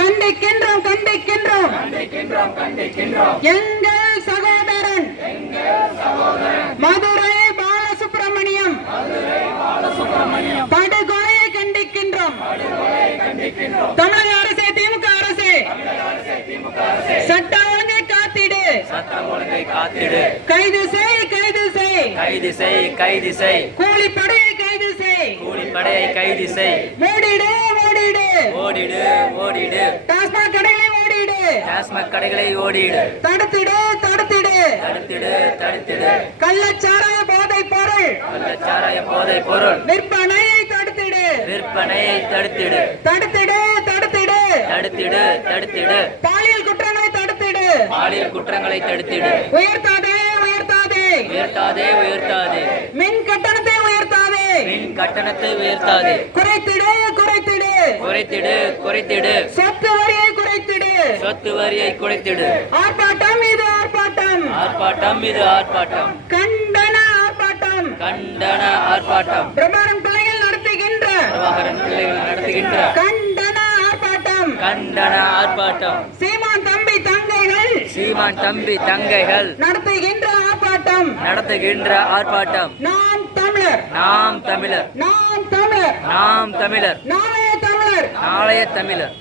கண்டிக்கின்றோம் கண்டிக்கின்றோம் எங்கள் சகோதரன் மதுரை பாலசுப்ரமணியம் படுகொலையை கண்டிக்கின்றோம். தமிழக அரசே, திமுக அரசே, சட்ட ஒழுங்கை காத்திடு, கைது செய், கைது செய், கைது செய், கைது செய், கூலிப்படையை கைது செய், கூலிப்படையை கைது செய், மூடிடு மூடிடு, ஓடிடு ஓடிடு, டாஸ்மாக் கடைகளை ஓடிடு, டாஸ்மாக் கடைகளை ஓடிடு, தடுத்திடு தடுத்திடு, தடுத்திடு தடுத்திடு, கள்ளச்சாராய போதைப் பொருள் கள்ளச்சாராய போதைப் பொருள் விற்பனையை தடுத்திடு, விற்பனையை தடுத்திடு, தடுத்திடு தடுத்திடு, தடுத்திடு தடுத்திடு, பாலியல் குற்றங்களை தடுத்திடு, பாலியல் குற்றங்களை தடுத்திடு, உயர்த்தாதே உயர்த்தாதே, உயர்த்தாதே உயர்த்தாதே, மின் கட்டணத்தை உயர்த்தாதே, மின் கட்டணத்தை உயர்த்தாதே, குறைத்திடு குறைத்திடு, குறைத்திடு குறைத்திடு, சொத்து வரியை குறைத்திடு, சொத்து வரியை குறைத்திடு, ஆர்ப்பாட்டம் இது ஆர்ப்பாட்டம், ஆர்ப்பாட்டம் இது ஆர்ப்பாட்டம், கண்டன ஆர்ப்பாட்டம், கண்டன ஆர்ப்பாட்டம், பிரபாகரன் பிள்ளைகள் நடத்துகின்ற பிரபாகரன் பிள்ளைகள் நடத்துகின்ற கண்டன ஆர்ப்பாட்டம், கண்டன ஆர்ப்பாட்டம், சீமான் தம்பி தங்கைகள் சீமான் தம்பி தங்கைகள் நடத்துகின்ற ஆர்ப்பாட்டம், நடத்துகின்ற ஆர்ப்பாட்டம், நாம் தமிழர், நாம் தமிழர், நாம் தமிழர், நாம் தமிழர், நாளைய தமிழர், நாளைய தமிழர்.